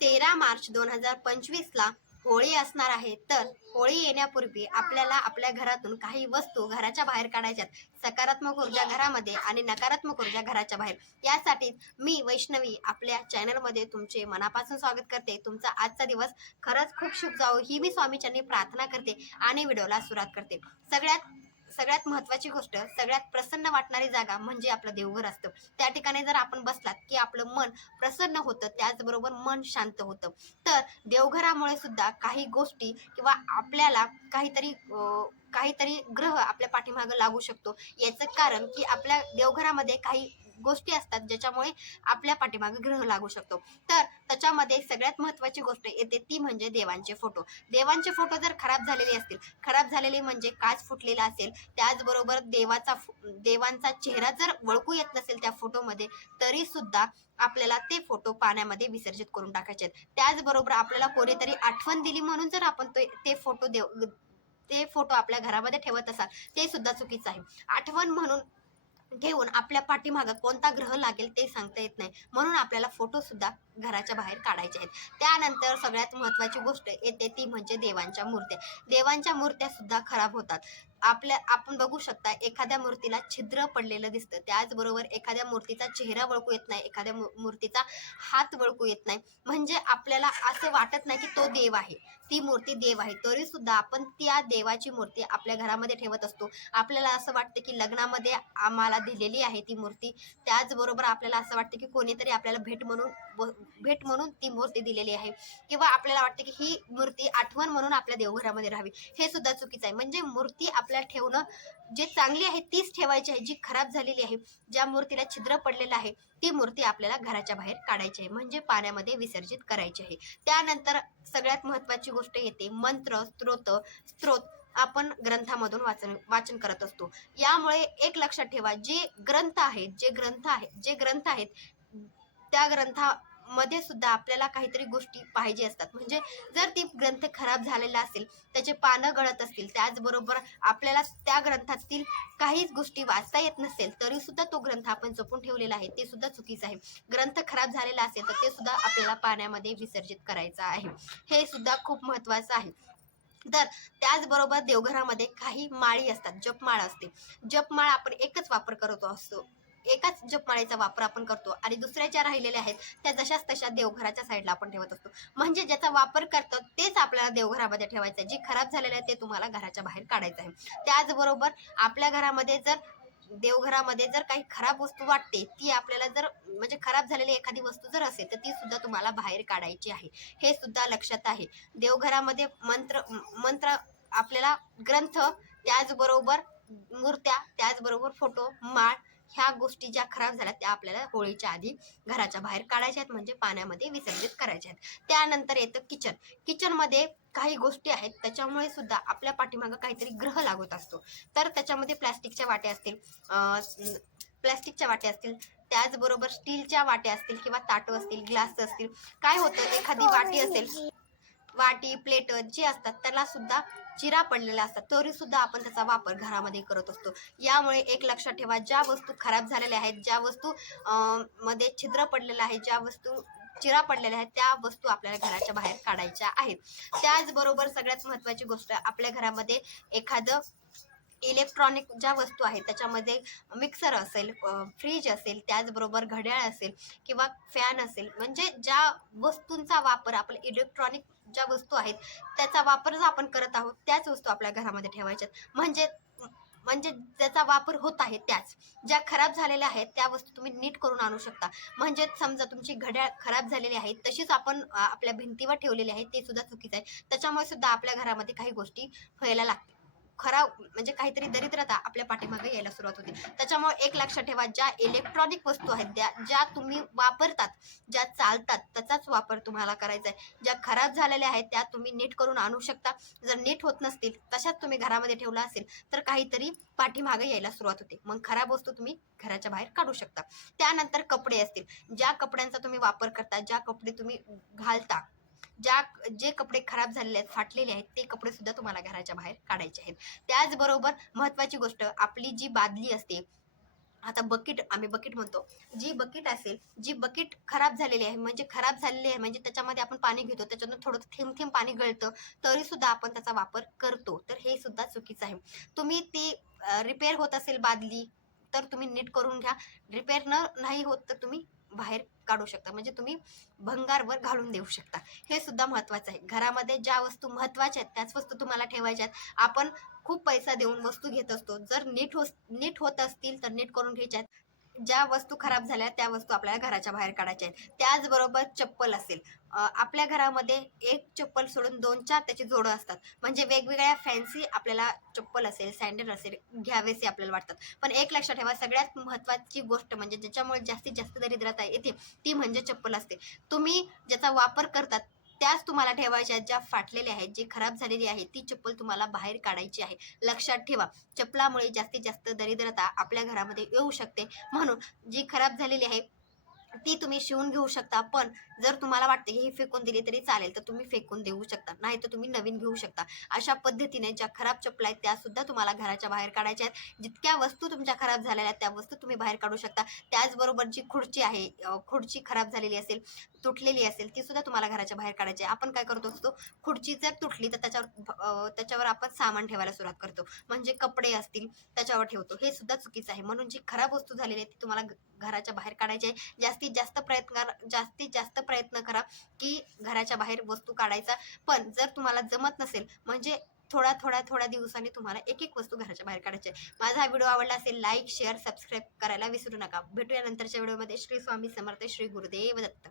तेरा मार्च दोन हजार पंचवीसला होळी असणार आहे. तर होळी येण्यापूर्वी आपल्याला आपल्या घरातून काही वस्तू घराच्या बाहेर काढायच्यात सकारात्मक ऊर्जा घरामध्ये आणि नकारात्मक ऊर्जा घराच्या बाहेर. यासाठी मी वैष्णवी आपल्या चॅनलमध्ये तुमचे मनापासून स्वागत करते. तुमचा आजचा दिवस खरंच खूप शुभ जावो. ही मी स्वामीच्यांनी प्रार्थना करते आणि व्हिडिओला सुरुवात करते. सगळ्यात सगळ्यात महत्त्वाची गोष्ट सगळ्यात प्रसन्न वाटणारी जागा म्हणजे आपलं देवघर असतं. त्या ठिकाणी जर आपण बसलात की आपलं मन प्रसन्न होतं त्याचबरोबर मन शांत होतं. तर देवघरामुळे सुद्धा काही गोष्टी किंवा आपल्याला काहीतरी काहीतरी ग्रह आपल्या पाठीमागं लागू शकतो. याचं कारण की आपल्या देवघरामध्ये काही गोष्टी असतात ज्याच्यामुळे आपल्या पाठीमागे ग्रह लागू शकतो. तर त्याच्यामध्ये सगळ्यात महत्त्वाची गोष्ट येते ती म्हणजे देवांचे फोटो. देवांचे फोटो जर खराब झालेले असतील खराब झालेले म्हणजे काच फुटलेला असेल त्याचबरोबर देवाचा देवांचा चेहरा जर वळकू येत नसेल त्या फोटोमध्ये तरी सुद्धा आपल्याला ते फोटो पाण्यामध्ये विसर्जित करून टाकायचे आहेत. त्याचबरोबर आपल्याला कोणीतरी आठवण दिली म्हणून जर आपण ते ते फोटो देव ते फोटो आपल्या घरामध्ये ठेवत असाल ते सुद्धा चुकीचं आहे. आठवण म्हणून घेऊन आपल्या पाठीमागं कोणता ग्रह लागेल ते सांगता येत नाही. म्हणून आपल्याला फोटो सुद्धा घराच्या बाहेर काढायच्या आहेत. त्यानंतर सगळ्यात महत्त्वाची गोष्ट येते ती म्हणजे देवांच्या मूर्त्या. देवांच्या मूर्त्या सुद्धा खराब होतात. आपल्या आपण बघू शकता एखाद्या मूर्तीला छिद्र पडलेलं दिसतं. त्याचबरोबर एखाद्या मूर्तीचा चेहरा वळकू येत नाही. एखाद्या मूर्तीचा हात वळकू येत नाही. म्हणजे आपल्याला असं वाटत नाही की तो देव आहे. ती मूर्ती देव आहे. तरी सुद्धा आपण त्या देवाची मूर्ती आपल्या घरामध्ये ठेवत असतो. आपल्याला असं वाटतं की लग्नामध्ये आम्हाला दिलेली आहे ती मूर्ती. त्याचबरोबर आपल्याला असं वाटतं की कोणीतरी आपल्याला भेट म्हणून भेट म्हणून ती मूर्ती दिलेली आहे. किंवा आपल्याला वाटते की ही मूर्ती आठवण म्हणून आपल्या देवघरामध्ये राहावी. हे सुद्धा चुकीचं आहे. म्हणजे मूर्ती आपल्याला ठेवणं जे चांगली आहे तीच ठेवायची आहे जी खराब झालेली आहे ज्या मूर्तीला छिद्र पडलेलं आहे ती मूर्ती आपल्याला घराच्या बाहेर काढायची आहे. म्हणजे पाण्यामध्ये विसर्जित करायची आहे. त्यानंतर सगळ्यात महत्त्वाची गोष्ट येते मंत्र स्त्रोत स्त्रोत आपण ग्रंथामधून वाचन वाचन करत असतो. यामुळे एक लक्षात ठेवा जे ग्रंथ आहेत जे ग्रंथ आहेत जे ग्रंथ आहेत त्या ग्रंथा मध्ये सुद्धा आपल्याला काहीतरी गोष्टी पाहिजे असतात. म्हणजे जर ती ग्रंथ खराब झालेला असेल त्याचे पानं गळत असतील त्याचबरोबर आपल्याला त्या ग्रंथातील काहीच गोष्टी वाचता येत नसेल तरी सुद्धा तो ग्रंथ आपण जपून ठेवलेला आहे. ते सुद्धा चुकीचं आहे. ग्रंथ खराब झालेला असेल तर ते सुद्धा आपल्याला पाण्यामध्ये विसर्जित करायचं आहे. हे सुद्धा खूप महत्त्वाचं आहे. तर त्याचबरोबर देवघरामध्ये काही माळी असतात जपमाळ असते. जपमाळ आपण एकच वापर करत असतो. एकाच जपमाळेचा वापर आपण करतो आणि दुसऱ्या ज्या राहिलेल्या आहेत त्या जशाच तशा देवघराच्या साईडला आपण ठेवत असतो. म्हणजे ज्याचा वापर करतो तेच आपल्याला देवघरामध्ये ठेवायचं आहे. जे खराब झालेलं आहे ते तुम्हाला घराच्या बाहेर काढायचं आहे. त्याचबरोबर आपल्या घरामध्ये जर देवघरामध्ये जर काही खराब वस्तू वाटते ती आपल्याला जर म्हणजे खराब झालेली एखादी वस्तू जर असेल तर ती सुद्धा तुम्हाला बाहेर काढायची आहे. हे सुद्धा लक्षात आहे. देवघरामध्ये मंत्र मंत्र आपल्याला ग्रंथ त्याचबरोबर मूर्त्या त्याचबरोबर फोटो माळ ह्या गोष्टी ज्या खराब झाल्या त्या आपल्याला होळीच्या आधी घराच्या बाहेर काढायच्या आहेत म्हणजे पाण्यामध्ये विसर्जित करायच्या आहेत. त्यानंतर येतं किचन. किचनमध्ये काही गोष्टी आहेत त्याच्यामुळे सुद्धा आपल्या पाठीमागं काहीतरी ग्रह लागत असतो. तर त्याच्यामध्ये प्लॅस्टिकच्या वाट्या असतील प्लॅस्टिकच्या वाट्या असतील त्याचबरोबर स्टीलच्या वाट्या असतील किंवा ताटं असतील ग्लास असतील काय होतं एखादी वाटी असेल वाटी प्लेट जे असतात त्याला सुद्धा चिरा पडलेल्या असतात. तरी सुद्धा आपण त्याचा वापर घरामध्ये करत असतो. यामुळे एक लक्षात ठेवा ज्या वस्तू खराब झालेल्या आहेत ज्या वस्तू मध्ये छिद्र पडलेलं आहे ज्या वस्तू चिरा पडलेल्या आहेत त्या वस्तू आपल्याला घराच्या बाहेर काढायच्या आहेत. त्याचबरोबर सगळ्यात महत्त्वाची गोष्ट आपल्या घरामध्ये एखादं इलेक्ट्रॉनिक ज्या वस्तू आहेत त्याच्यामध्ये मिक्सर असेल फ्रीज असेल त्याचबरोबर घड्याळ असेल किंवा फॅन असेल म्हणजे ज्या वस्तूंचा वापर आपण इलेक्ट्रॉनिक ज्या वस्तू आहेत त्याचा वापर जर आपण करत आहोत त्याच वस्तू आपल्या घरामध्ये ठेवायच्यात. म्हणजे म्हणजे ज्याचा वापर होत आहे त्याच. ज्या खराब झालेल्या आहेत त्या वस्तू तुम्ही नीट करून आणू शकता. म्हणजे समजा तुमची घड्याळ खराब झालेली आहे तशीच आपण आपल्या भिंतीवर ठेवलेली आहे ते सुद्धा चुकीचं आहे. त्याच्यामुळे सुद्धा आपल्या घरामध्ये काही गोष्टी व्हायला लागतात खराब म्हणजे काहीतरी दरिद्रता आपल्या पाठीमागे यायला सुरुवात होते. त्याच्यामुळे एक लक्षात ठेवा ज्या इलेक्ट्रॉनिक वस्तू आहेत त्या ज्या तुम्ही वापरतात ज्या चालतात त्याचाच वापर तुम्हाला करायचा आहे. ज्या खराब झालेल्या आहेत त्या तुम्ही नीट करून आणू शकता. जर नीट होत नसतील तशाच तुम्ही घरामध्ये ठेवला असेल तर काहीतरी पाठीमागे यायला सुरुवात होते. मग खराब वस्तू तुम्ही घराच्या बाहेर काढू शकता. त्यानंतर कपडे असतील. ज्या कपड्यांचा तुम्ही वापर करता ज्या कपडे तुम्ही घालता ज्या जे कपडे खराब झालेले आहेत फाटलेले आहेत ते कपडे सुद्धा तुम्हाला घराच्या बाहेर काढायचे आहेत. त्याचबरोबर महत्त्वाची गोष्ट आपली जी बादली असते आता बकेट आम्ही बकेट म्हणतो. जी बकेट असेल जी बकेट खराब झालेली आहे म्हणजे खराब झालेली आहे म्हणजे त्याच्यामध्ये आपण पाणी घेतो त्याच्यातून थोडं थेंब थेंब पाणी गळतं तरी सुद्धा आपण त्याचा वापर करतो. तर हे सुद्धा चुकीचं आहे. तुम्ही ती रिपेअर होत असेल बादली तर तुम्ही नीट करून घ्या. रिपेअर न नाही होत तर तुम्ही बाहेर काढू शकता. म्हणजे तुम्ही भंगारवर घालून देऊ शकता. हे सुद्धा महत्त्वाचं आहे. घरामध्ये ज्या वस्तू महत्त्वाच्या आहेत त्याच वस्तू तुम्हाला ठेवायच्या आहेत. आपण खूप पैसा देऊन वस्तू घेत असतो. जर नीट हो नीट होत असतील तर नीट करून घ्यायच्या आहेत. ज्या वस्तू खराब झाल्या त्या वस्तू आपल्याला घराच्या बाहेर काढायच्या आहेत. त्याचबरोबर चप्पल असेल. आपल्या घरामध्ये एक चप्पल सोडून दोन चार त्याची जोडं असतात. म्हणजे वेगवेगळ्या फॅन्सी आपल्याला चप्पल असेल सँडल असेल घ्यावेसे आपल्याला वाटतात. पण एक लक्षात ठेवा सगळ्यात महत्त्वाची गोष्ट म्हणजे ज्याच्यामुळे जास्तीत जास्त दरिद्रता येते ती म्हणजे चप्पल असते. तुम्ही ज्याचा वापर करतात त्याच तुम्हाला ठेवायच्या ज्या फाटलेल्या आहेत जी खराब झालेली आहे ती चप्पल तुम्हाला बाहेर काढायची आहे. लक्षात ठेवा चप्पलामुळे जास्तीत जास्त दरिद्रता आपल्या घरामध्ये येऊ शकते. म्हणून जी खराब झालेली आहे ती तुम्ही शिवून घेऊ शकता पण जर तुम्हाला वाटते की ही फेकून दिली तरी चालेल तर तुम्ही फेकून देऊ शकता. नाही तर तुम्ही नवीन घेऊ शकता. अशा पद्धतीने ज्या खराब चपला आहेत त्या सुद्धा तुम्हाला घराच्या बाहेर काढायच्या आहेत. जितक्या वस्तू तुमच्या खराब झालेल्या आहेत त्या वस्तू तुम्ही बाहेर काढू शकता. त्याचबरोबर जी खुर्ची आहे खुर्ची खराब झालेली असेल तुटलेली असेल ती सुद्धा तुम्हाला घराच्या बाहेर काढायची आहे. आपण काय करतो असतो खुर्ची जर तुटली तर त्याच्यावर त्याच्यावर आपण सामान ठेवायला सुरुवात करतो. म्हणजे कपडे असतील त्याच्यावर ठेवतो. हे सुद्धा चुकीचं आहे. म्हणून जी खराब वस्तू झालेली आहे ती तुम्हाला घराच्या बाहेर काढायची आहे. जास्तीत जास्त प्रयत्न करा- जास्तीत जास्त प्रयत्न करा की घराच्या बाहेर वस्तू काढायचा. पण जर तुम्हाला जमत नसेल म्हणजे थोड्या थोड्या थोड्या दिवसांनी तुम्हाला एक एक वस्तू घराच्या बाहेर काढायची आहे. माझा हा व्हिडिओ आवडला असेल लाईक शेअर सबस्क्राईब करायला विसरू नका. भेटूया नंतरच्या व्हिडिओमध्ये. श्री स्वामी समर्थ श्री गुरुदेव दत्त.